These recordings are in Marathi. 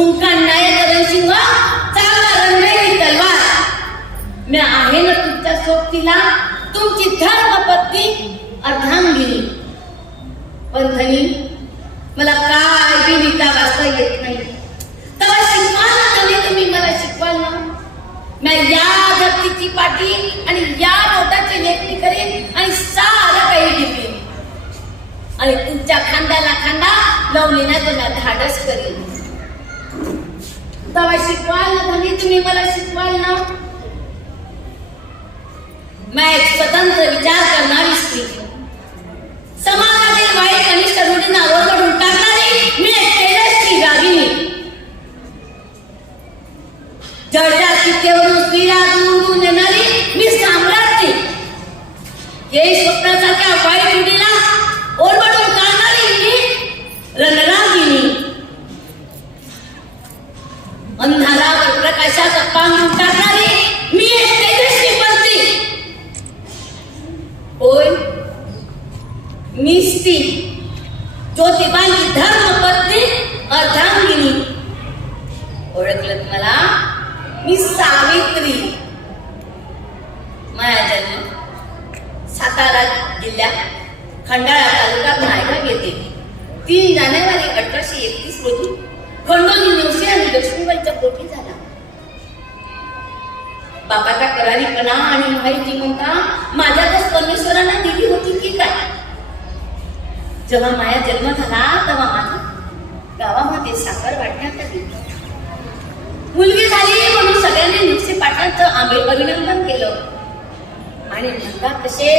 हुंका नायक रणसिंह चालला रणमेली तलवार. मी आहे ना तुमच्या सोबतीला, तुमची धर्मपत्नी अर्धांगिनी. पंथनी मला काय बी लिहिता वाचता येत नाही, तेव्हा शिकवाल ना तुम्ही मला शिकवाल ना. मी या धरतीची पाठी आणि या बोटाची लेखणी करेन आणि सारं काही लिहीन आणि तुमच्या खांद्याला खांदा लावली ना तुला धाडस करेन. तेव्हा शिकवाल ना तुम्ही मला शिकवाल ना. मैं एक स्वतंत्र विचार करणारी स्त्री, समाजातील वाईट अनिष्ट रूढींना ओरडून टाकणारी मी एक तेजस्वी रागिनी. जळत्या चित्तेवरून स्त्रीला दूरून येणारी मी साम्राज्ञी. हे स्वप्नासारख्या वाईट रूढीला ओरडून काढणारी मी रणरागिनी. अंधारावर प्रकाशाचा पांघरून टाकणारी मी एक तेजस्वी पंथी. होय मी स्त्री ज्योतिबांची धर्मपत्नी अर्धांगिनी. ओळखलं मला, मी सावित्री. माझा जन्म सातारा जिल्ह्यात खंडाळा तालुक्यात नायगाव येथे 3 जानेवारी 1831 रोजी खंडोली नेवशी आणि लक्ष्मीबाईच्या पोटी झाला. बापाचा करारीपणा आणि माहिती म्हणता माझ्यातच परमेश्वरांना दिली होती की काय. जेव्हा माझा जन्म झाला तेव्हा माझ्या गावामध्ये साखर वाटण्यात आली. मुलगी झाली म्हणून सगळ्यांनी नुसते पाठांचं अभिनंदन केलं आणि म्हणतात तसे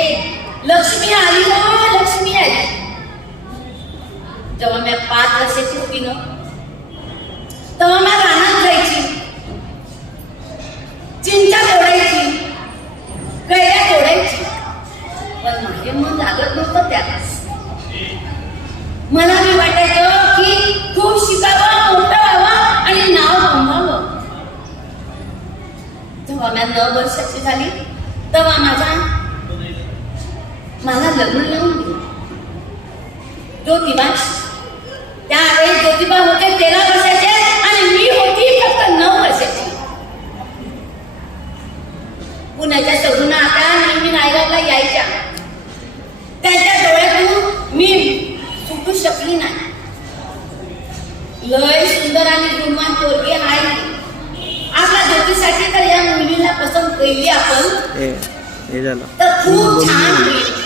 लक्ष्मी आली हो लक्ष्मी आली. जेव्हा मी 5 वर्षाची होती ना तेव्हा मी रानात जायची, चिंचा तोडायची, कैऱ्या तोडायची, पण माझे मन लागत नव्हतं त्यात. मला मी वाटायचं की खूप शिकावं, मोठं व्हावं आणि नाव कमवावं. जेव्हा मी 9 वर्षाची झाली तेव्हा मला लग्न लावून दिलं ज्योतिबा. त्यावेळी ज्योतिबा होते 13 वर्षाचे आणि मी होती फक्त 9 वर्षाची. पुण्याच्या सगुना आता नेहमी नायगावला यायच्या. त्यांच्या डोळ्यातून मी सुटू शकली नाही. लय सुंदर आणि गुणवान पोरगी आहे. आपल्या ज्योतीसाठी तर या मुलीला पसंत केली आपण तर खूप छान होईल.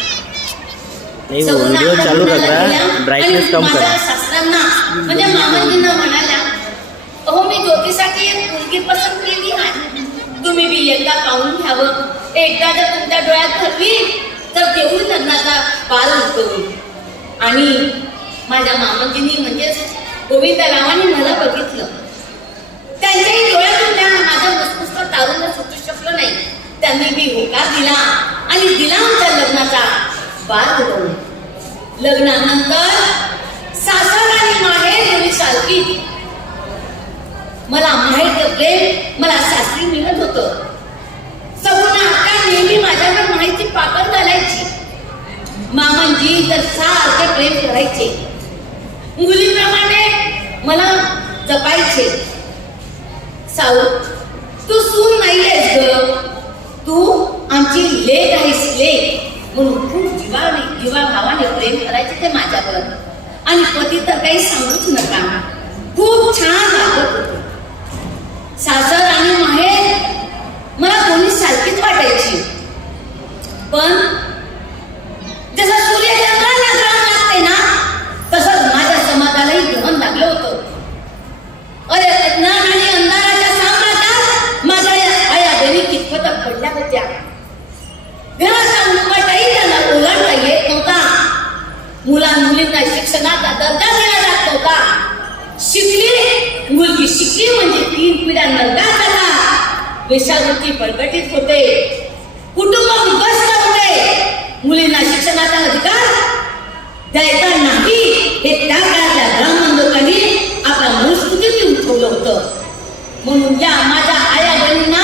व्हिडिओ चालू करा, ब्राइटनेस कम करा. सासऱ्यांना म्हणजे मामाजींना म्हणाल्या, अहो मी ज्योतीसाठी एक मुलगी पसंत केली आहे, तुम्ही बी एकदा पाहून घ्यावं. एकदा जर तुमच्या डोळ्यात धरली तर देऊ लग्नाचा बाल होतो. आणि माझ्या मामाजींनी म्हणजेच गोविंदरावांनी मला बघितलं. त्यांच्याही डोळ्यातून त्या माझ्या मस्तिष्क तारून सुटू शकलं नाही. त्यांनी बी होकार दिला आणि दिला आमच्या लग्नाचा बाल घडवून. लग्नानंतर सासर आणि माहेर दोन्ही सारखी. मला माहेरचं प्रेम मला सासरी मिळत होतं. सगुना आका नेहमी माझ्यावर माहिती पाकड घालायची. मामांजी तर सारखे प्रेम करायचे. मुलीप्रमाणे मला जपायचे. साऊ तू सून नाही आहेस ग, तू आमची लेक आहेस लेक म्हणून खूप जीवाभावाने प्रेम करायचे ते माझ्यावर. आणि पती तर काही सांगूच नका, खूप छान वागत होते. सासर आणि माहेर मला दोन्ही सारखीच वाटायची. पण जसं सूर्य चंद्राला ग्रहण लागते ना तसंच माझ्या समाजालाही ग्रहण लागलं होतं. अरे अज्ञान आणि अंधाराच्या साम्राज्यात माझ्या आया बहिणी कितपत पडल्या होत्या. घराचा मुखवटाही त्यांना ओलांडता येत नव्हता. मुलांना शिक्षणाचा दर्जा दिला जात नव्हता. मुलगी शिकली म्हणजे 3 पिढ्या नरकात आला. वेश्यावृत्ती बळकटीत होते. कुटुंब उद्ध्वस्त होते. मुलींना शिक्षणाचा अधिकार द्यायचा नाही हे त्या काळातल्या ब्राह्मण लोकांनी आपल्या मनुस्मृतीत उठवलं होतं. म्हणून या माझ्या आया बहिणींना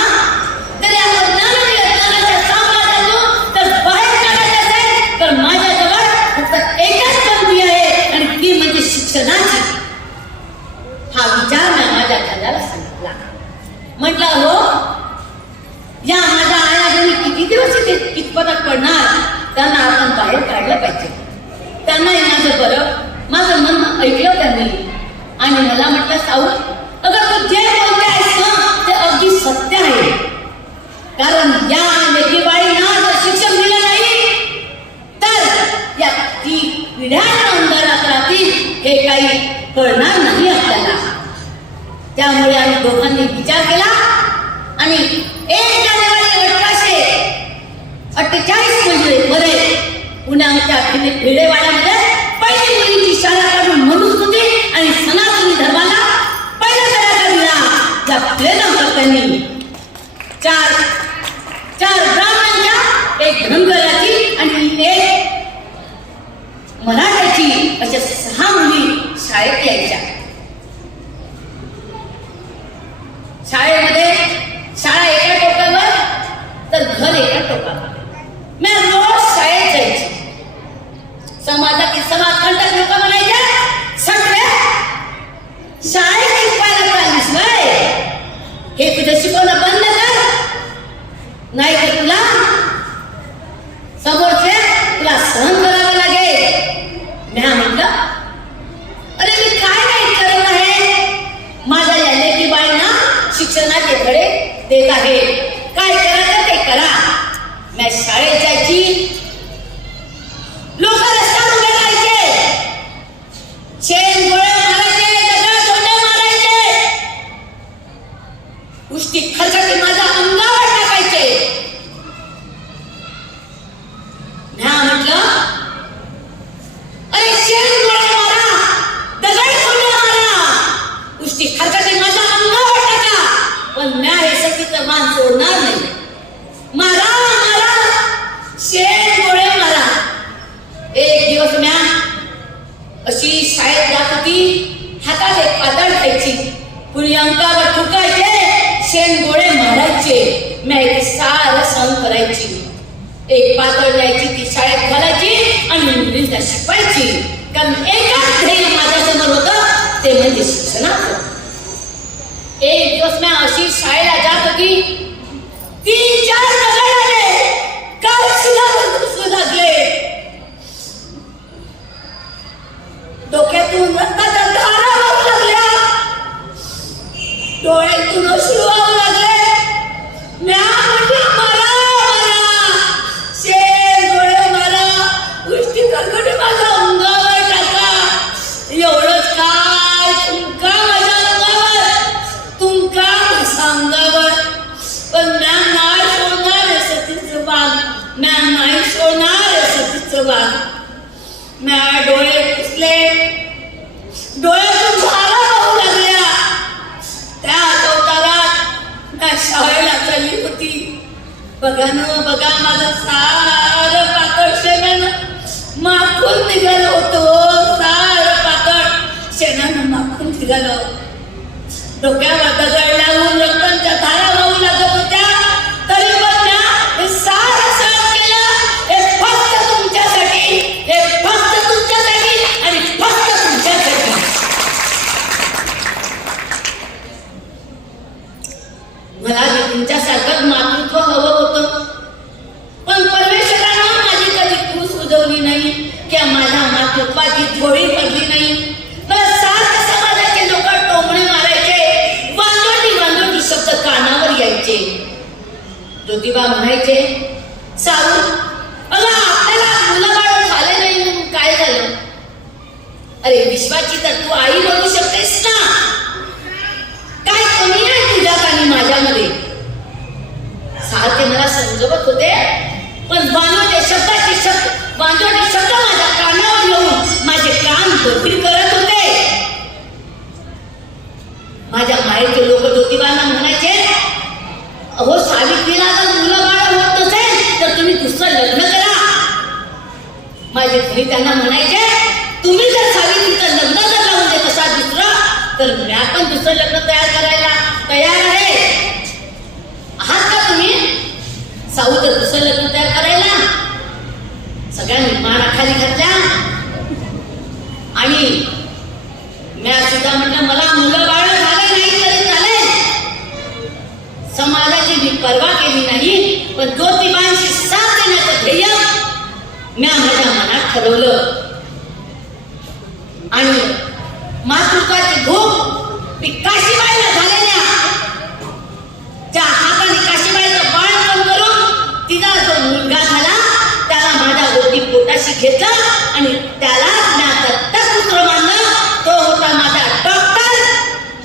तर या अज्ञानाच्या साम्राज्यातून तर बाहेर काढायचं असेल तर माझ्याजवळ फक्त एकच संधी आहे आणि ती म्हणजे शिक्षणाची. हा विचार ऐकलं त्यांनी आणि मला म्हटलं साऊ, अगं तू जे बोलते आहेस ना ते अगदी सत्य आहे. कारण या लेकीबाळींना जर शिक्षण दिलं नाही तर या ती पिढ्या अंधारात राहतील हे काही कळणार नाही आपल्याला. त्यामुळे आम्ही दोघांनी विचार केला आणि 1 जानेवारी 1848 म्हणजे मध्ये पुण्याच्या खेडेवाड्यामध्ये पहिली मुलीची शाळा काढून मनुस्मृती आणि सनातनी धर्माला पहिला दर्जा दिला. या प्रेरणकर्त्यांनी चार ब्राह्मणांच्या, 1 धनगराची आणि 1 मराठ्याची अशा 6 मुली शाळेत यायच्या. शाळेमध्ये शाळा एका टोकावर तर घर एका टोकावर. मी रोज शाळेत जायची. समाजातील समाजकंटक लोक म्हणायचे, सगळे शाळेत शिकवायला चाललीस वय, हे तुझं शिकवणं बंद कर, नाही तर तुला समोरचे तुला सहन करावं लागेल. मी म्हटलं, अरे मी काय नाही करत आहे, माझ्या या लेकीबाळींना शिक्षणाचे धडे देत आहे, काय करायचं ते करा. मी शाळेत जायची, लोक रस्त्यावर उभे राहायचे, शेण गोळे मारायचे, दगड धोंडे मारायचे, उष्टी खरकटी माझ्या अंगावर टाकायचे. म्या म्हटलं, अरे शेण गोळे मारा, दगड धोंडे मारा, उष्टी खरकटी माझ्या अंगावर टाका, पण म्या हे सतीचं मान सोडणार नाही. मारा शेण गोळे मारा. एक दिवस म्या अशी शाळेत जात होती, हातात एक पातळ खायची, कुणी अंकावर ठुकायचे, शेण गोळे मारायचे. म्या एक सारं सहन करायची. एक पातळ द्यायची, ती शाळेत घालायची आणि मुलींना शिकवायची. कारण एकच ध्येय माझ्यासमोर होतं, ते म्हणजे शिक्षणाचं. एक दिवस म्या अशी शाळेला जात होती, 3-4 दगड आले, काल शिलावर घुसू लागले, डोक्यातून रक्ताच्या धारा वाहू लागल्या, डोळ्यातून अश्रू वाहू लागले. म्या म्हटलं, मारा मारा, शेण गोळे मारा, उष्टी खरकटी माझ्या अंगावर टाका. एवढंच काय, तुमका माझ्या अंगावर, तुमका माझ्या अंगावर. पण म्या नाही सोडणार सतीचं वाघ, म्या नाही सोडणार सतीचं वाघ. म्या डोळे पुसले, डोळ्यातून धारा वाहू लागल्या. त्या अवतारात म्या शाळेला चालली होती. बघा न बघा, माझं सारं पातळ शेणानं माखून निघालं होतं, सारं पातळ शेणानं माखून निघालं. डोक्यावर दगड लागून रक्तांच्या धारा वाहू लागत होत्या, तरी पण म्या हे सारं सहन केलं. हे फक्त तुमच्यासाठी, हे फक्त तुमच्यासाठी आणि फक्त तुमच्यासाठी. मला तुमच्यासारखंच मातृत्व हवं होतं, पण परमेश्वरानं माझी कधी क्रूस उजवली नाही किंवा माझ्या मातृत्वाची झोळी पडली नाही. मला सारखं समाजाचे लोक टोमणे मारायचे, वांजोटी शब्द कानावर यायचे. ज्योतिबा म्हणायचे, सारू अगं आपल्याला मुलं बाळ झाले नाही म्हणून काय झालं? अरे विश्वाची तर तू आई बनू शकतेस ना, काय कमी नाही तुझ्यात आणि माझ्यामध्ये. सारखे मला समजवत होते, पण वांजोटे शब्द माझ्या कानावर येऊन माझे कान बधीर करत होते. माझ्या मायेचे लोक ज्योतिबांना म्हणायचे, अहो सावित्रीला जर मुलं बाळ होत नसेल तर तुम्ही दुसरं लग्न करा. माझे घरी त्यांना म्हणायचे, तुम्ही जर सावित्रीचं लग्न जर लावून देत असाल दुसरं, तर मी पण दुसरं लग्न करायला तयार आहे. आहात का तुम्ही? साऊचं दुसरं लग्न तयार करायला. सगळ्यांनी मानाखाली घातल्या आणि मी सुद्धा म्हटलं, मला मुलं बाळ झाले नाही तरी चालेल, समाजाची मी पर्वा केली नाही, पण ज्योतिबांशी साथ देण्याचं ध्येय मी माझ्या मनात ठरवलं. आणि अमृताची भूक मी काशीबाईला झालेल्या त्या हाताने काशीबाईचं बाळपण करून तिला जो मुलगा झाला त्याला माझ्या गोटी पोटाशी घेतलं आणि त्याला मी दत्तक पुत्र मानलं. तो होता माझा डॉक्टर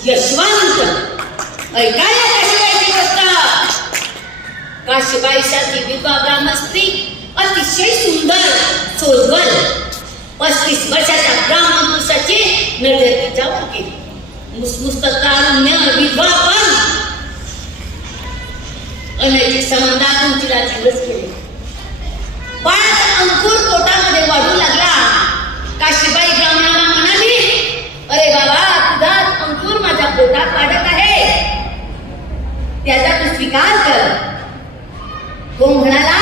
यशवंत. ऐका या काशीबाईची गोष्ट. काशीबाईसाठी विधवा ब्राह्मण स्त्री अतिशय सुंदर सोज्वल 35 वर्षाच्या ब्राह्मण पुरुषाची नजर तिच्यावर गेली. मुसमुस्त तारुण्य विधवापण अनैतिक संबंधातून तिला दिवस गेले. बाळाचा अंकुर पोटामध्ये वाढू लागला. काशीबाई ब्राह्मणाला म्हणाली, अरे बाबा, तुझा अंकुर माझ्या पोटात वाढत आहे, त्याचा तू स्वीकार कर. तो म्हणाला,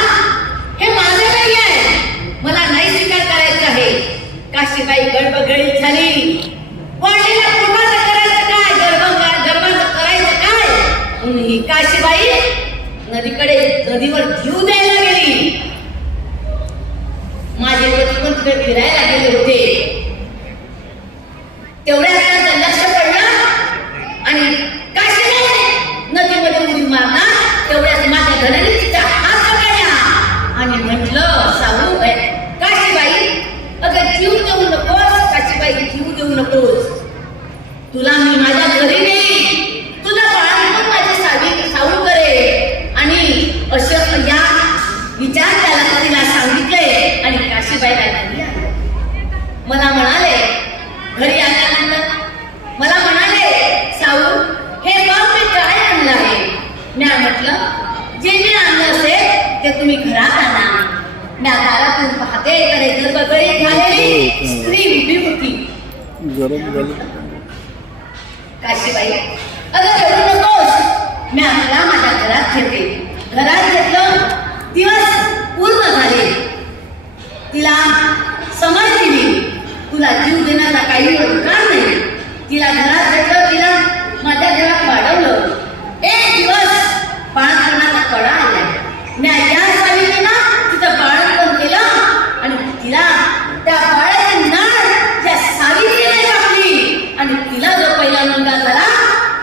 हे माझं नाही आहे, मला नाही स्वीकार करायचं आहे. काशीबाई गडबडगडीत झाली. वाढलेल्या पोटाचं करायचं काय, गर्भाचं करायचं काय म्हणून ही काशीबाई नदीवर जीव द्यायला गेली. माझे पती पण तिकडे फिरायला गेले होते. तेवढ्यात त्यांचं लक्ष पडलं आणि काशीबाई नदीमध्ये उडी मारला. तेवढ्यात माझ्या घराने तिचा हात पकडला आणि म्हटलं, सावू काशीबाई, अगं जीव देऊ नकोस. काशीबाई, जीव देऊ नकोस. तुला मी माझ्या घरी नेईन, तुला बाळापण माझी सावू करे. आणि असं या विचार त्याला तिला सांगितले आणि काशीबाईला घरी आले. मला म्हणाले, घरी आल्यानंतर मला म्हणाले, सावू, हे बघ मी काय आणलं आहे. मी म्हटलं, जे मी आणलं असेल ते तुम्ही घरात आणा. मी दारातून पाहते तर गर्भगडी झालेली स्त्री उभी होती. काशीबाई, अगं रडू नकोस. मी आपला माझ्या घरात घेते. घरात घेतलं. दिवस पूर्ण झाले. तिला समज दिली, तुला जीव देण्याचा काही अधिकार नाही. तिला घरात घेतलं. तिला माझ्या घरात वाढवलं. एक दिवस बाळपणाचा कडा आला. मी या सावीने तिचं बाळपण केलं आणि तिला त्या बाळाची नाळ त्या सावित्रीने टाकली आणि तिला जो पहिला मुलगा झाला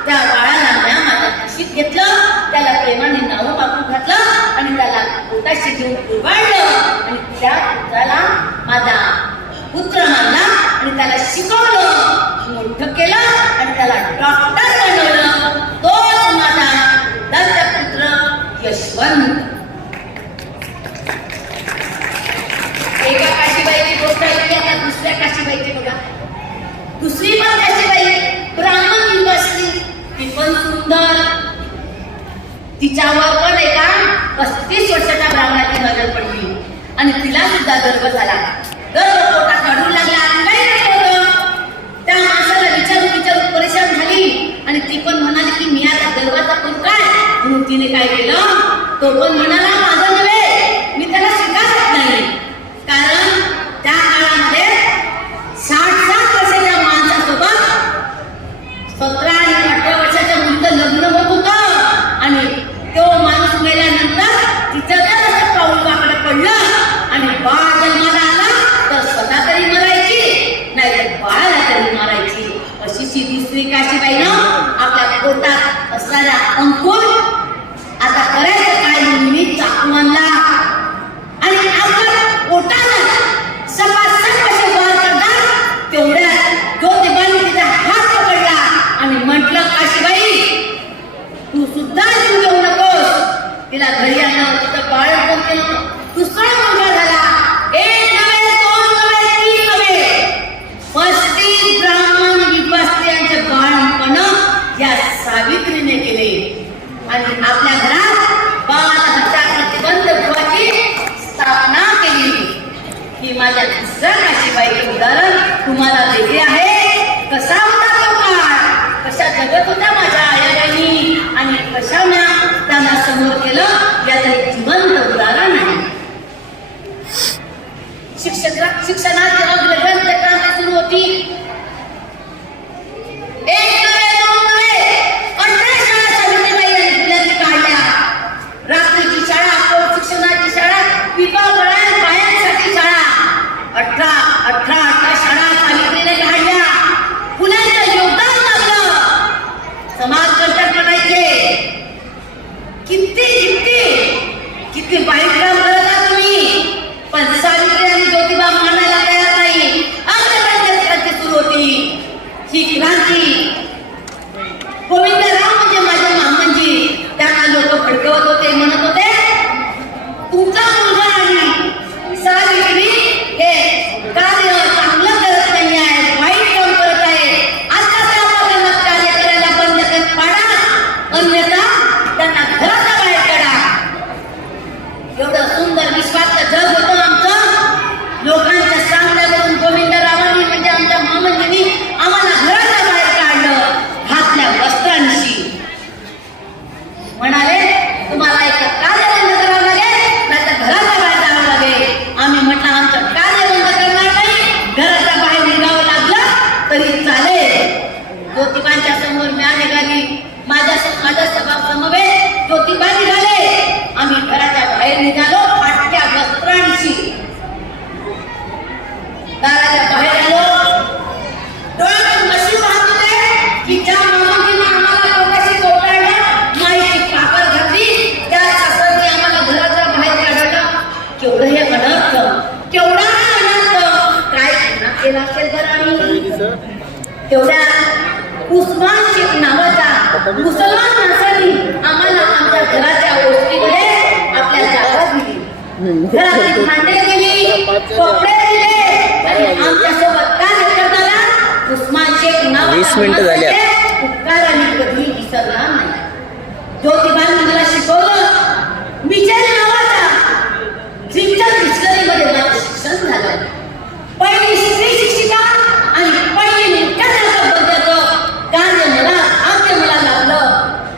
त्या बाळाला मी माझ्या कुशीत घेतलं. त्याला प्रेमाने नाव पाकून घातलं आणि त्याला पोटाशी घेऊन उभारलं आणि त्या पुत्राला माझा पुत्र मानला आणि त्याला शिकवलं, मोठं केलं आणि त्याला डॉक्टर बनवलं. तोच माझा दत्तपुत्र यशवंत. एका काशीबाईची गोष्ट ऐकली. आता दुसऱ्या काशीबाईची बघा. दुसरी पण काशीबाई ब्राह्मण विधवा, ती पण सुंदर. तिच्यावर पण एका 35 वर्षाच्या ब्राह्मणाची नजर पडली आणि तिला सुद्धा गर्भ झाला. गर्भ पोटात वाढू लागला. त्या माणसाला विचारून परेशान झाली आणि ती पण म्हणाली की मी आता गर्भाचा पण काय. म्हणून तिने काय केलं, तो पण म्हणाला, माझं नव्हे, मी त्याला स्वीकारत नाही. कारण त्या काळामध्ये 60-60 वर्षाच्या माणसासोबत 17 आणि 18 वर्षाच्या मुलीचं लग्न होत होतं आणि तो माणूस मेल्यानंतर तिचं जर असं पाऊल वाकडं पडलं आणि बाळ जन्माला आला तर स्वतः तरी मरायची, नाहीतर बाळाला तरी मारायची. अशी ती स्त्री काशीबाईनं आपल्या पोटात असणारा अंकुर आता करायचं काय म्हणून मी चाकू आणला आणि आपल्या पोटाला सपासप असे वर करतात. तेवढ्यात ज्योतिबाने तिचा हात पकडला आणि म्हटलं, काशीबाई, तू सुद्धा जीव देऊ नकोस. तिला घरी आणलं. तिचं बाळपण केलं. दुसरा मुलगा झाला. एक नव्हे, 2 नव्हे, 3 नव्हे, 35 ब्राह्मण विधवा स्त्रियांचे बाळपण या सावित्रीने केले आणि आपल्या घरात बाल हत्या प्रतिबंध गृहाची स्थापना केली. ही माझ्या दुसऱ्या काशीबाईचे उदाहरण तुम्हाला देते आहे. कसा होता तो काळ, कशा जगत होत्या माझ्या आयाबाईंनी आणि कशा म्या त्यांना समोर केलं याचं एक जिवंत उदाहरण आहे. शिक्षणाची अग्रगण्य क्रांती सुरू होती. एक नव्हे, 2 नव्हे, 18 शाळा सावित्रीबाई यांनी काढल्या. रात्रीची शाळा, पोट शिक्षणाची शाळा, विधवा बायांसाठी शाळा, 18 शाळा सावित्रीने काढल्या. पुण्याच्या ही क्रांती. गोविंदराव म्हणजे माझे मामांजी. त्यांना लोक भडकवत होते, म्हणत होते तुमचा मुलगा आणि सावित्री हे कार्य चांगलं करत नाही आहे, वाईट काम करत आहे. आता त्यांना कार्य करायला बंद करत पाडा, अन्यथा त्यांना घराच्या बाहेर काढा. एवढं सुंदर विश्वाचं जग होतं आमचं. लोकांच्या सांगण्यावरून गोविंदरावांनी म्हणजे आमच्या मामांनी आम्हाला घराच्या बाहेर काढलं, घातल्या वस्त्रांशी. म्हणाले तुम्हाला एक कार्य बंद करावं लागेल, नाहीतर घराच्या बाहेर जावं लागेल. आम्ही म्हटलं आमचं कार्य बंद करणार नाही, घराच्या बाहेर निघावं लागलं तरी चालेल. ज्योतिबांच्या समोर म्या निघाली, माझ्या सभा समवेत ज्योतिबा निघाले. आम्ही घराच्या बाहेर निघालो फाटक्या वस्त्रांशी. दाराच्या बाहेर आलो, डोळ्यातून मशी वाहत होते की ज्या मामांनी आम्हाला डोक्याशी कोपरायला माईची पाकर घातली, त्या सासरने आम्हाला घराच्या बाहेर काढलं. केवढं हे अनर्थ, केवढा अनर्थ काय केला असेल बरं. आणि तेवढ्या उस्मान शेख नावाच्या मुसलमान माणसांनी आम्हाला आमच्या घराच्या गोष्टीमध्ये आपल्या जागा दिली, घरातील भांडे दिली, कपडे दिले आणि आमच्यासोबत कार्य करणारा उस्मान शेख नावाचा 20 मिनिटं झाली. उपकाराने कधी विसरणार नाही. ज्योतिबांनी मला शिकवलं. मिचेल नावाच्या सिंचन डिक्शनरीमध्ये माझं शिक्षण झालं. पहिली स्त्री शिक्षिका आणि पहिली मुख्याध्यापक कार्य मला लागलं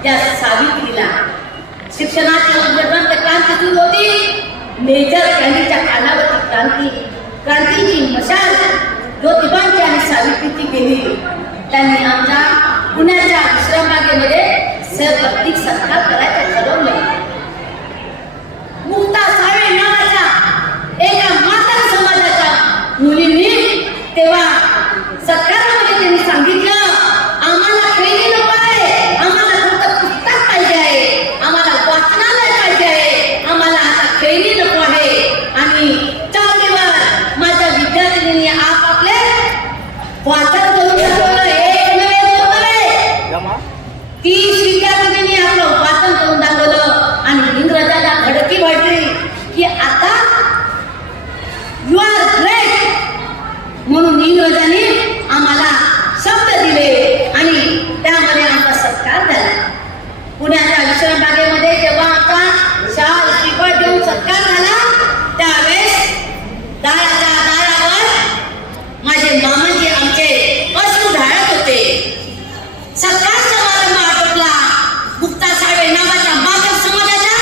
त्या सावित्रीला. शिक्षणाची उद्योगांत क्रांती सुरू होती. मेजर कॅनीच्या कालावधी क्रांतीची मशाल ज्योतिबांची आणि सावित्रीची गेली. त्यांनी आमच्या पुण्याच्या विश्रामबागेमध्ये प्रतीक सत्कार करायचं ठरवलं. मुक्ता सावे नावाच्या एका मातंग समाजाच्या मुलींनी तेव्हा सत्कारामध्ये त्यांनी सांगितलं आम्हाला खेळणी नको आहे, आम्हाला फक्त पुस्तक पाहिजे आहे, आम्हाला वाचनालय पाहिजे आहे, आम्हाला आता खेळणी नको आहे. आणि 4 दिवस माझ्या विद्यार्थिनींनी आपापले वाचन करून दाखवलं. एक नव्हे, 2 नव्हे, 30 विद्यार्थिनींनी आपलं वाचन करून दाखवलं. आणि इंग्रजाला धडकी वाटली की आता यू आर ग्रेट म्हणून इंग्रजांनी आम्हाला शब्द दिले आणि त्यामध्ये आमचा सत्कार झाला. पुण्याच्या विश्रामबागेमध्ये जेव्हा आमचा शाल श्रीफळ देऊन सत्कार झाला त्यावेळेस दारावर माझे मामाजी आमचे अश्रू ढाळत होते. सत्कार समारंभ आटोपला. मुक्ता सावे नावाच्या मातंग समाजाच्या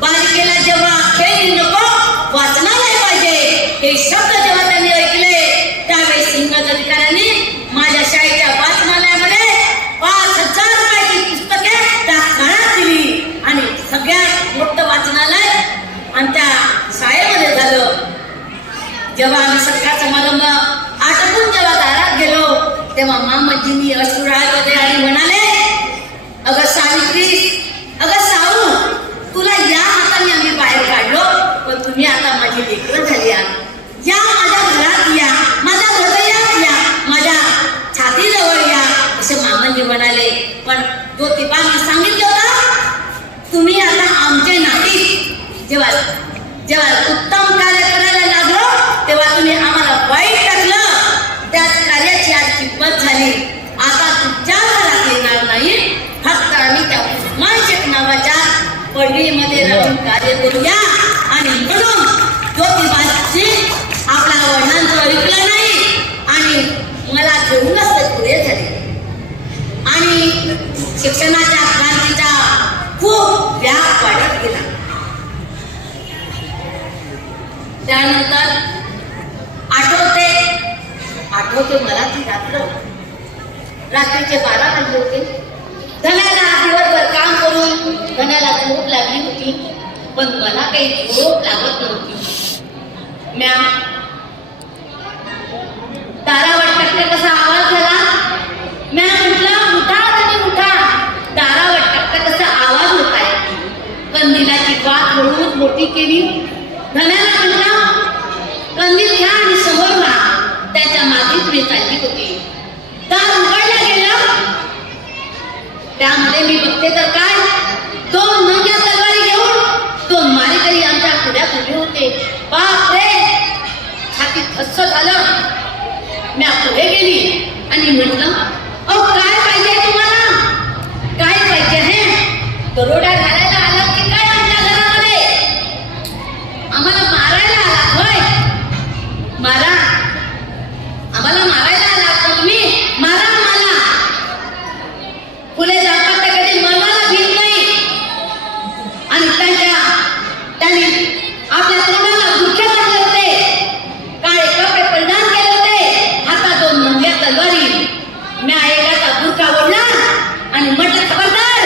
बालिकेला जेव्हा खेळणी नको, वाचनालय पाहिजे हे शब्द जेव्हा त्यांनी ऐकले त्यावेळेस इंग्रज अधिकाऱ्यांनी माझ्या शाळेच्या वाचनालयामध्ये 5,000 रुपयाची पुस्तके त्या काळात दिली आणि सगळ्यात मोठं वाचनालय आमच्या शाळेमध्ये झालं. जेव्हा आम्ही सत्कार समारंभ आटोपून जेव्हा दारात गेलो तेव्हा मामाजींनी अश्रू ढाळत होते आणि म्हणाले अगं सावित्री, अगं साऊ, तुला या हाताने आम्ही बाहेर काढलो पण तुम्ही आता माझी लेकरं झाली आहात. या माझ्या घरात या, माझ्या हृदयात या, माझ्या छातीजवळ या असे मामाजी म्हणाले. पण ज्योतिबांनी सांगितलं होतं तुम्ही आता आमचे नाती. जेव्हा उत्तम कार्य करायला लागलो तेव्हा तुम्ही आम्हाला वाईट टाकलं. त्याच कार्याची आज किंमत झाली. आता तुमच्या घरात येणार नाही, फक्त आम्ही त्या उस्मान शेख नावाच्या पडळीमध्ये राहून कार्य करूया. आणि म्हणून ज्योतिबाजी आपल्या वडिलांचं ऐकलं नाही आणि मला घेऊनच ते पुढे झाले. आणि शिक्षणाच्या क्रांतीचा खूप व्याप वाढत गेला. त्यानंतर आठवते मला ती रात्रीचे 12 वाजले होते. धन्याला दिवसभर काम करून धन्याला झोप लागली होती पण मला काही झोप लागत नव्हती. म्या दारावर टकटक कसा आवाज झाला. म्या म्हटलं उठा आणि उठा. दारावर टकटक कसा आवाज होत आहे. कंदिलाची वाट हळूच मोठी केली. धन्याला म्हटलं कंदील घ्या आणि समोर व्हा. त्याच्या मागेच मी चालली होती. दार त्यामध्ये मी बघते तर काय, 2 नंग्या तलवारी घेऊन 2 मारेकरी आमच्या पुढ्यात उभे होते. बापरे, छातीत धस्स झालं. मी पुढे गेली आणि म्हटलं, अहो काय पाहिजे तुम्हाला, काय पाहिजे आहे? दरोडा घालायला आला की काय आमच्या घरामध्ये? आम्हाला मारायला आला होय? मारा, आम्हाला मारायला आला तर तुम्ही मारा आम्हाला. फुले जातात तर कधी मनाला भीत नाही. आणि त्यांनी आपल्या तोंडाला दुःखे पडले होते, काळे कपडे परिधान केले होते, हातात 2 नंग्या तलवारी. मी एकाचा बुरखा ओढला आणि म्हटलं, खबरदार,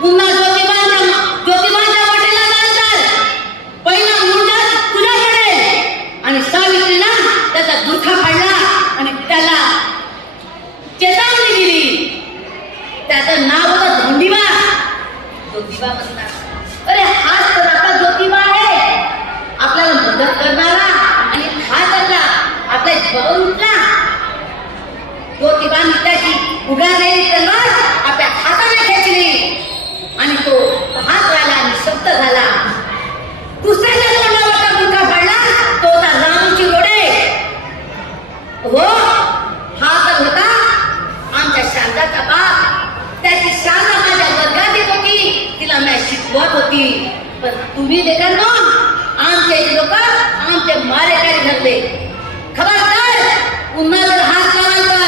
पुन्हा ज्योतिबांच्या वाटेला जाणार, पहिला मुंडा तुला पडेल. आणि सावित्रीला त्याचा बुरखा फाडला आणि त्याला चेतावणी दिली. त्याचं नाव होतं धोंडीबा. ज्योतिबा म्हणतात, अरे हाच तर आपला ज्योतिबा आहे, आपल्याला मदत करणारा. आणि हा त्याला आपल्या जीवावर उठला. ज्योतिबाने त्याची उगारलेली तलवार आपल्या हाताने खेचली आणि तो हात राहिला आणि शब्द झाला. दुसऱ्याच्या तोंडावरचा बुरखा पडला, तो होता रामची रोडे. हो, हा तर होता आमच्या शारदाचा बाप. त्याची शारदा माझ्या वर्गात येत होती, तिला मी शिकवत होती. पण तुम्ही लेकरांनो, आमचे लोक आमचे मारेकरी धरले. खबरदार, पुन्हा जर हात लावाल तर.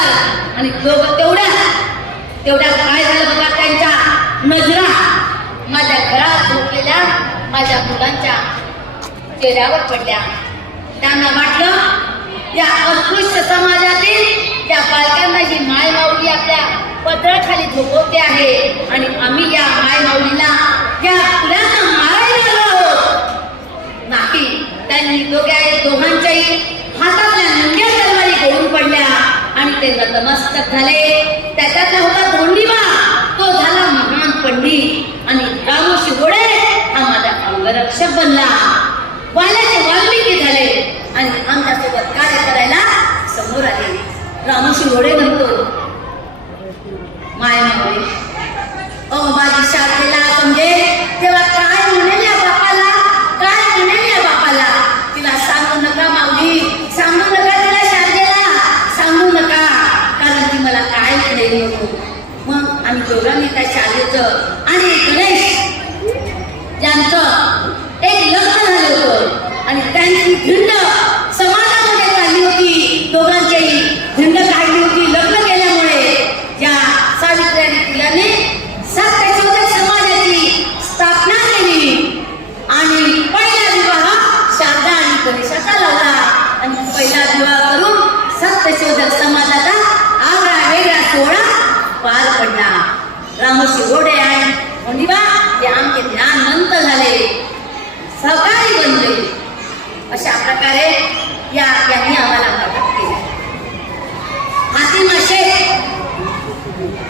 आणि दोघं तेवढ्या काय झालं बघा, त्यांच्या नजरा माझ्या घरात झोपलेल्या माझ्या मुलांच्या चेहऱ्यावर पडल्या. त्यांना वाटलं, या अस्पृश्य समाजातील त्या बायकांना ही माय माऊली आपल्या पदराखाली झोपवते आहे आणि आम्ही या माय माऊलीला या फुलांना मारायला आलो आहोत. नाही, त्यांनी दोघांच्याही हातातल्या नंग्या तलवारी गळून पडल्या आणि ते नतमस्तक झाले. त्याच्यातला होता धोंडीबा, तो झाला महान पंडित. आणि रामू शिवोडे हा माझा अंगरक्षक बनला. वाल्याचे वाल्मिकी झाले आणि आमच्यासोबत कार्य करायला समोर आले. रामू शिवोडे म्हणतो, माय माऊली, अहो माझी शारदेला समजे तेव्हा काय म्हणेल या बापाला, काय म्हणेल या बापाला. तिला सांगू नका माऊली, सांगू नका तिला, शारदेला सांगू नका, कारण ती मला काय म्हणेल म्हणून. मग आम्ही दोघांनी त्या शारदेचं आणि गणेश यांचं एक लग्न झालं होतं आणि त्यांची भिंड समाजामध्ये काढली होती. दोघांच्याही भिंड काढली होती लग्न केल्यामुळे. या सावित्री आणि फुलाने सत्यशोधक समाजाची स्थापना केली आणि पहिला विवाह शारदा आणि गणेशाचा लावला. आणि पहिला विवाह करून सत्यशोधक समाजाचा आगळा वेगळा सोहळा पार पडला. रामू शिवोडे आणि धोंडीबा हे आमचे ज्ञानवंत झाले, सहकारी बनले. अशा प्रकारे यांनी आम्हाला मदत केली.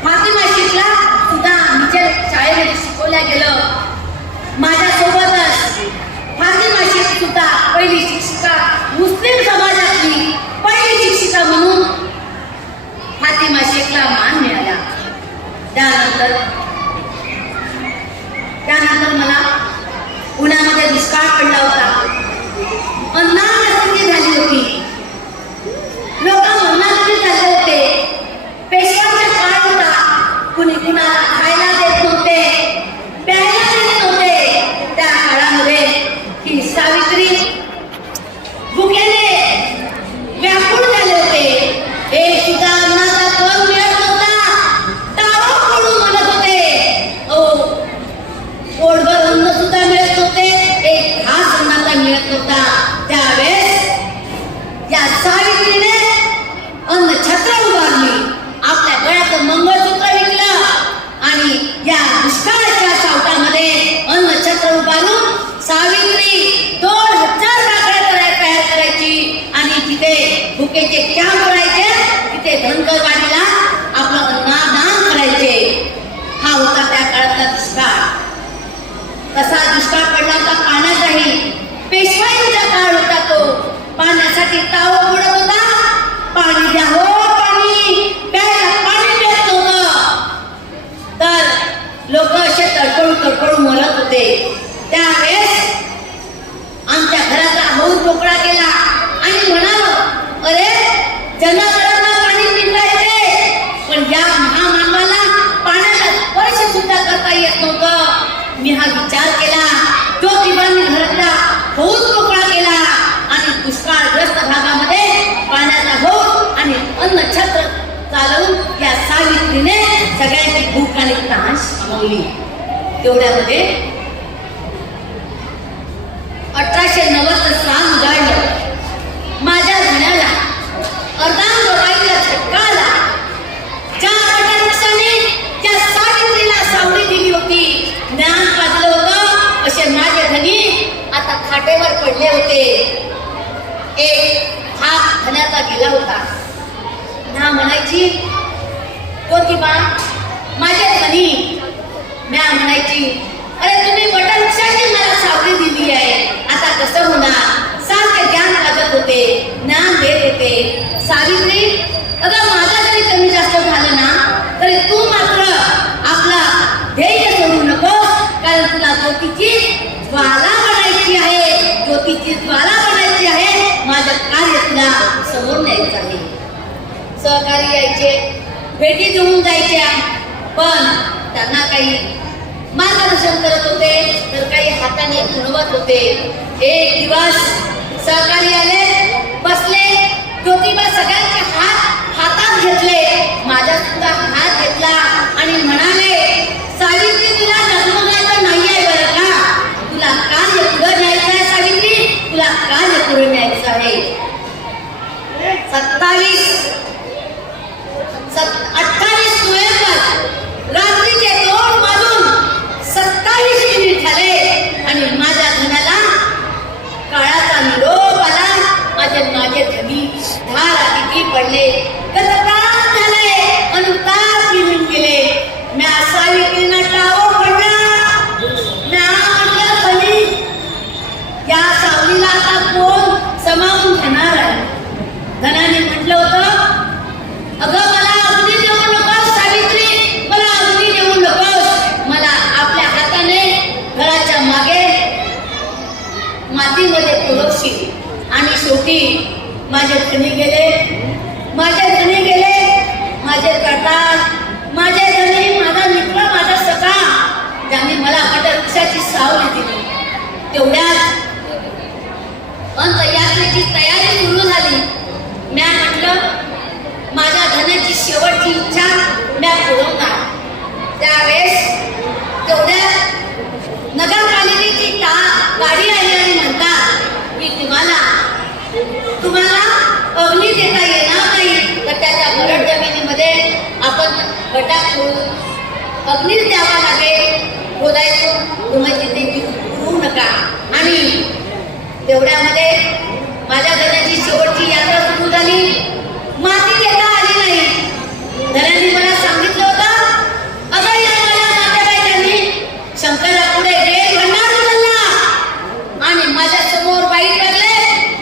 फातिमा शेखला सुद्धा आमच्या शाळेमध्ये शिकवल्या गेलं. माझ्यासोबतच फातिमा शेख सुद्धा पहिली शिक्षिका, मुस्लिम समाजातली पहिली शिक्षिका म्हणून फातिमा शेखला मान मिळाला. त्यानंतर मला पुण्यामध्ये दुष्काळ पडला होता, अन्ननाथी झाली होती, लोक अन्ननाथी झाले होते. पेशवाचा काळ होता, कुणी कुणाला खायला देत नव्हते, प्यायला देत नव्हते. त्या काळामध्ये ही सावित्री भुकेने व्याकुळ झाले होते. हे सुद्धा अन्नाचा कण मिळत नव्हता, टाळा पडून म्हणत होते, पोटभर अन्न सुद्धा मिळत नव्हते, एक घास अन्नाचा मिळत नव्हता. त्यावेळेस या सावित्रीने अन्न छत्र उभारली, आपल्या गळ्याचं मंगळसूत्र विकलं आणि या दुष्काळाच्या सावटामध्ये अन्न छत्र उभारून सावित्री 2000 लाकड्या तयार करायची आणि तिथे भुकेचे कॅम्प करायचे, तिथे धनगरवाडीला आपलं अन्नदान करायचे. हा होता त्या काळातला दुष्काळ. कसा दुष्काळ पडला होता पाण्याचाही. पेशवाईचा काळ होता तो. पाण्यासाठी ताव बुडत होता, पाणी द्या हो पाणी, प्यायला पाणी मिळत नव्हतं. तर चालवून या सावित्रीने सगळ्यांची भूक आणि तहान सामावली. तेवढ्यामध्ये 1890 साल उजाडलं. माझ्या धन्याला अर्धांगवाईला झटका आला. ज्या वटवृक्षाने त्या सावित्रीला सावली दिली होती, ज्ञान पाजलं होतं, असे माझे धनी आता खाटेवर पडले होते. एक हात धन्याचा गेला होता. ना म्हणायची, ज्योतिबा माझे धनी. म्या म्हणायची, अरे तुम्ही वटवृक्षाने मला सावली दिली आहे, आता कसं होणार? सारखे ज्ञान पाजत होते, ज्ञान देत होते. सावित्री, अगं माझा जरी कमी जास्त झालं ना तरी तू मात्र आपला ध्येय सोडू नकोस, कारण तुला ज्योतीची ज्वाला बनायची आहे. ज्योतीची ज्वाला बनायची आहे. माझं कार्य तुला समोर न्यायचं आहे. सहकारी यायचे, भेटी देऊन जायच्या, पण त्यांना काही मार्गदर्शन करत होते तर काही हाताने गुणवत होते. एक दिवस सहकारी आले, बसले. ज्योतिबा सगळ्यांचे हातात घेतले, माझा सुद्धा हात घेतला आणि म्हणाले, सावित्री तुला डगमगायचं नाहीये बरं का, तुला कार्य पुढे न्यायचं आहे. सावित्री, तुला कार्य पुढे न्यायचं आहे. 28 नोव्हेंबर रात्रीचे 2 वाजून 27 मिनिट झाले आणि माझ्या धनाला काळाचा निरोप आला. माझे धनी धाराती पडले, गतप्राण झाले, अनुताप निघून गेले. म्या सावित्रीला टाळो पडला. म्या म्हटलं, धनी या सावलीला आता कोण समावून घेणार आहे? धनाने म्हटलं होतं, अगं मला अग्नी देऊ नकोस सावित्री, मला अग्नी देऊ नकोस. मला आपल्या हाताने घराच्या मागे मातीमध्ये पुरवशील. आणि शेवटी माझे धनी गेले, माझे धनी गेले, माझे करतात, माझे धनी, माझा मित्र, माझा सखा, ज्याने मला वटवृक्षाची सावली दिली. तेवढ्यात अंतयात्रेची तयारी सुरू झाली. म्या म्हटलं, माझ्या धनाची शेवटची इच्छा म्या पुरवणार. त्यावेळेस तेवढ्यात नगरपालिकेची गाडी आली आणि म्हणतात की तुम्हाला अग्नी देता येणार नाही, तर त्याच्या भरड जमिनीमध्ये आपण गटा करून अग्नीच द्यावा लागेल. खोदायचं, तुम्ही तिथे करू नका. आणि तेवढ्यामध्ये माझ्या धनाची शेवटची यात्रा सुरू झाली. माती देता आली नाही. धनाने मला सांगितलं होतं, अगं या माझ्या नातेवाईकांनी शंकरला पुढे रेल भंडार उचलला आणि माझ्या समोर वाईट लागले.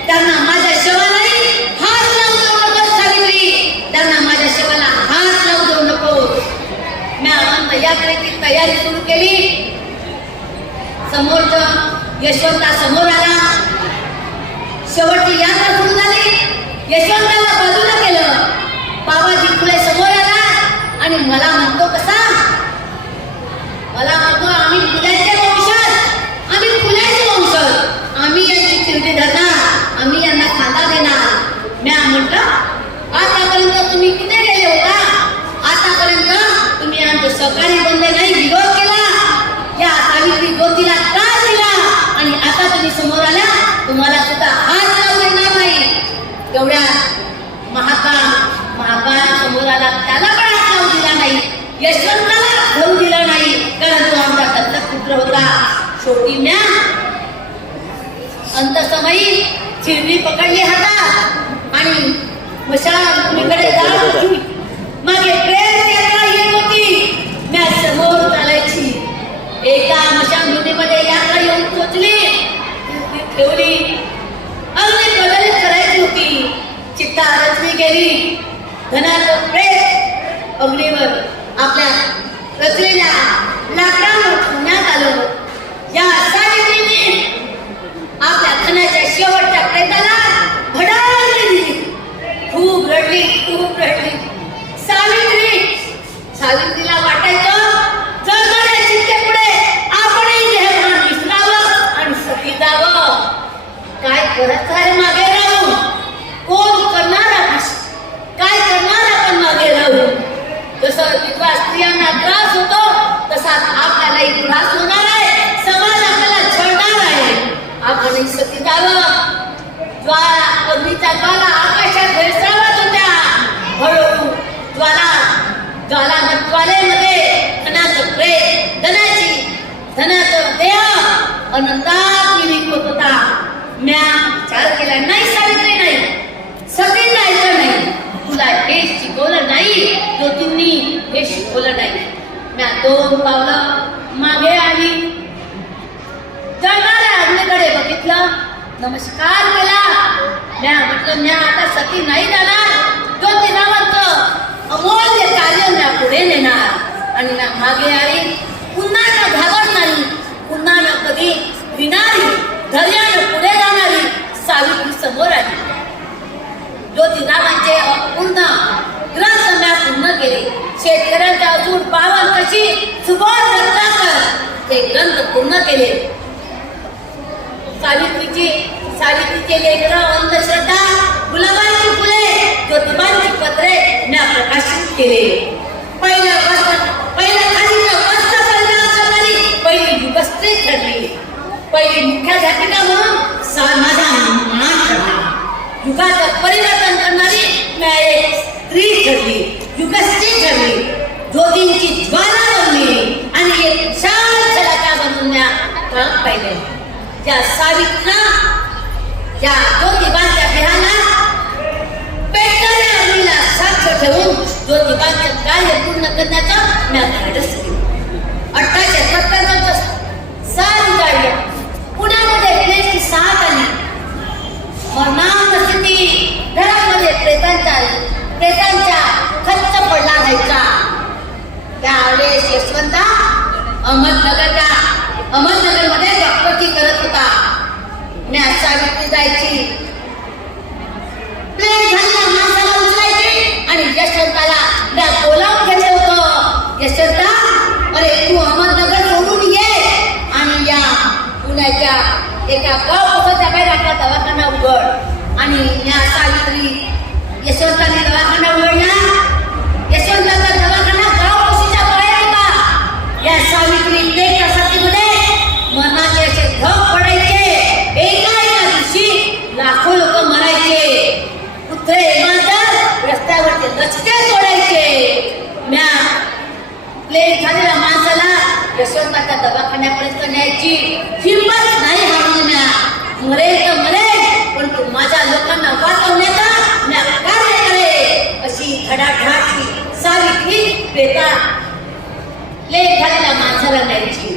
त्यांना माझ्या शवालाही हात लावू देऊ नकोस सावित्री, त्यांना माझ्या शवाला हात लावू देऊ नकोस. मी अनंत यात्रेची तयारी सुरू केली. समोरचं यशवंता समोर आला. शेवटची यात्रा सुरू झाली. यशवंताला बाजूला केलं. बाबाजी पुढे समोर आला आणि मला म्हणतो, कसा? मला म्हणतो, आम्ही फुल्याचे वंशज, आम्ही फुल्याचे वंशज, आम्ही यांची चिरडी धरणार, आम्ही यांना खांदा देणार. म्या म्हटलं, आतापर्यंत तुम्ही कुठे गेले होता? आतापर्यंत तुम्ही आमचे सहकारी बनले नाही, विरोध केला, या सावित्री ज्योतीला त्रास दिला आणि आता तुम्ही समोर आल्या, तुम्हाला सुद्धा हात लावू देणार नाही. तेवढ्या महाकाळ समोर आला, त्याला पण हात लावू दिला नाही. यशवंताला धरू दिला नाही, कारण तो आमचा दत्तक पुत्र होता. शेवटी म्या अंतसमयी चिरणी पकडली हातात आणि मशालीकडे जात होती. मागे प्रेम यात्रा येत होती. म्या समोर चालायची. एका मशालीमध्ये यात्रा येऊन पोचली, ठेवली. अगदी बदल करायची होती. चित्ता रचली गेली. धनाचं प्रेम अग्नीवर आपल्या रचलेल्या लाकडावर ठेवण्यात आलं. या सावित्रीने आपल्या धनाच्या शेवटच्या प्रेताला भडावली दिली. खूप रडली, खूप रडली. सावित्रीला वाटायचं, जगणाऱ्या चित्तेपुढे आपणही देहभान विसरावं आणि सती जावं. काय करत आहे मागे राहून? कोण करणार? काय करणार आपण मागे राहून? मागणी सती जावं ज्वाला अग्नीचा ज्वाला आकाशात भेसळत होत्या. हळूहळू ज्वाला ज्वालेमध्ये धनाचं प्रेम धनाचं देह अनंतात विलीन होत होता. म्या विचार केला नाही सावित्री नाही सगळे जायचं नाही. तुला हे शिकवलं नाही ज्योतींनी हे शिकवलं नाही. म्या 2 पावलं मागे आली जळणाऱ्या अग्नीकडे बघितलं नमस्कार केला. म्या म्हटलं म्या आता सती नाही जाणार ज्योतिरावांचं अमूल्य कार्य म्या पुढे नेणार आणि म्या मागे आली. पुन्हा न घाबरणारी पुन्हा न कधी भिणारी धैर्यानं पुढे जाणारी सावित्री समोर आली. ज्योतिरावांचे पूर्ण ग्रंथ म्या पूर्ण केले. शेतकऱ्यांच्या अजून पावन कशी सुबोध रत्नाकर ते ग्रंथ पूर्ण केले. सावित्रीचे लेकरं अंधश्रद्धा गुलाबांची फुले ज्योतिबांची पत्रे म्या प्रकाशित केले. पहिल्या खालीचं वस्त्र परिधानाची पहिली युगस्त्री ठरली. पहिली मुख्य झाटिका म्हणून माझा मान ठरला. युगाचं परिवर्तन करणारी म्या एक स्त्री ठरली युगस्त्री ठरली. ज्योतींची ज्वाला बनली आणि एक विशाल जलाका बनवून म्या काम पाहिले. त्या सावित्रीला त्या ज्योतिबांच्या देहाला पेटणाऱ्या अग्नीला साक्ष ठेवून ज्योतिबांचं कार्य पूर्ण करण्याचं म्या धाडस केलं. 1870 साल उजाडलं. पुण्यामध्ये गेल्याची 7 आली. मरणांत स्थिती घरामध्ये प्रेतांच्या खच्च पडला राहायचा. त्यावेळेस यशवंता अहमदनगरमध्ये डॉक्टरकी करत होता. म्या सावित्री जायची प्लेन झालेल्या माणसाला उचलायची आणि यशवंताला म्या बोलावून घेतलं होतं. यशवंता अरे तू अहमदनगर सोडून ये आणि या पुण्याच्या एका गावाच्या बाहेर दवाखाना उघड. आणि या सावित्री यशवंताने दवाखाना उघडला. यशवंताचा दवाखाना गावपाशीच्या बाहेर होता. या सावित्री प्लेटच्या साथीमध्ये मनाचे असे धग पडायचे. एका दिवशी लाखो लोक मरायचे. कुत्रे इमानदार रस्त्यावरचे लचके तोडायचे. म्या प्लेट झालेल्या माणसाला यशवंताच्या दवाखान्यापर्यंत न्यायची हिंमत नाही हारली. म्या मरेल तर मरेल पण तू माझ्या लोकांना वाचवण्याचा म्या कार्य करे अशी धडाधडाची सावित्री प्रेता प्लेट झालेल्या माणसाला न्यायची.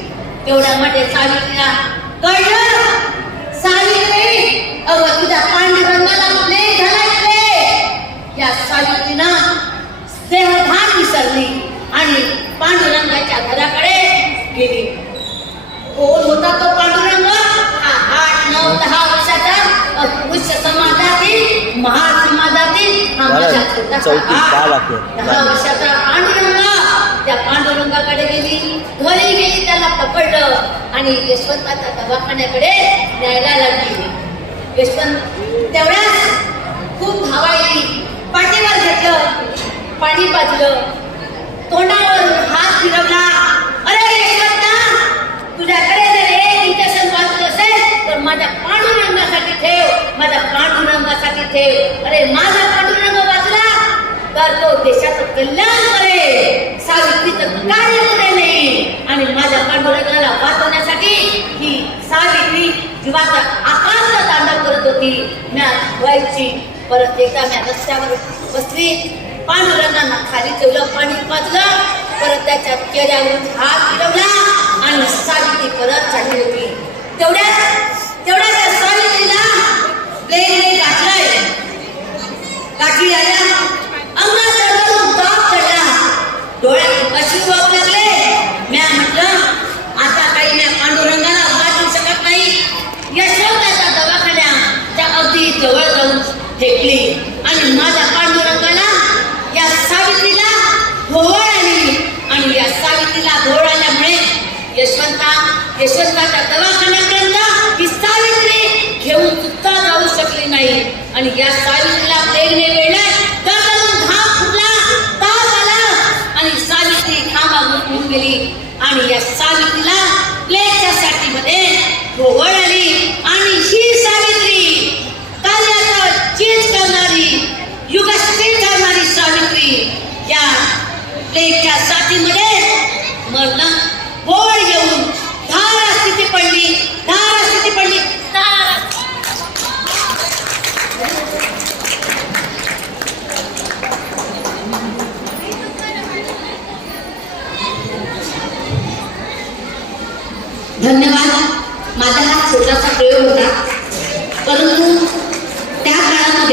तेवढ्यामध्ये सावित्रीला कळलं सावित्री अगं तुझ्या पांडुरंगाला प्लेट झालाय. या सावित्रीनं देहभान विसरली आणि पांडुरंगाच्या घराकडे गेली. कोण होता तो पांडुरंग? 8, 9, 10 वर्षाचा अस्पृश्य समाजातील महार समाजातील 10 वर्षाचा पांडुरंग. त्या पांडुरंगाकडे गेली. घरी गेली त्याला पकडलं आणि यशवंताच्या दवाखान्याकडे न्यायला लागली. यशवंत तेवढ्याच खूप धावायली. पाठीवर घेतलं पाणी पाजलं तोंडावर हात फिरवला. अरे यशवंता तुझ्याकडे जर एक इंजेक्शन वाचलं असेल तर माझ्या पांडुरंगासाठी ठेव माझ्या पांडुरंगासाठी ठेव. अरे माझा पांडुरंग वाचला तर तो देशाचं कल्याण करेल सावित्रीचं कार्य करेल आणि माझ्या पांडुरंगाला वाचवण्यासाठी ही सावित्री जीवाचा आकांत तांडव करत होती. म्या व्हायची. परत एकदा म्या रस्त्यावर बसली. पांडुरंगांना खाली ठेवलं पाणी पाजलं. परत त्याच्या चेहऱ्यावरून हात फिरवला आणि सावित्री परत चालली होती. तेवढ्या त्या सावित्रीला प्लेनने गाठलंय. गाठी आल्या अंगात चढून ताप चढला. डोळ्यात अश्रू वाहू लागले. म्या म्हटलं आता काही म्या पांडुरंगाला वाचवू शकत नाही. यशवंताच्या दवाखान्याच्या अगदी जवळ जाऊन फेकली आणि माझ्या पांडुरंगाला या सावित्रीला भोवळ आली. आणि या सावित्रीला भोवळ आल्यामुळे यशवंताच्या दवाखान्यापर्यंत ही सावित्री घेऊन सुद्धा जाऊ शकली नाही. आणि या सावित्रीला प्लेनने वेढलाय. गगनातून घाम फुटला. ताप आला आणि सावित्री खांबावरून निघून गेली. आणि या सावित्रीला प्लेनच्या साठीमध्ये भोवळ आली आणि लेकच्या साथीमध्ये मरणार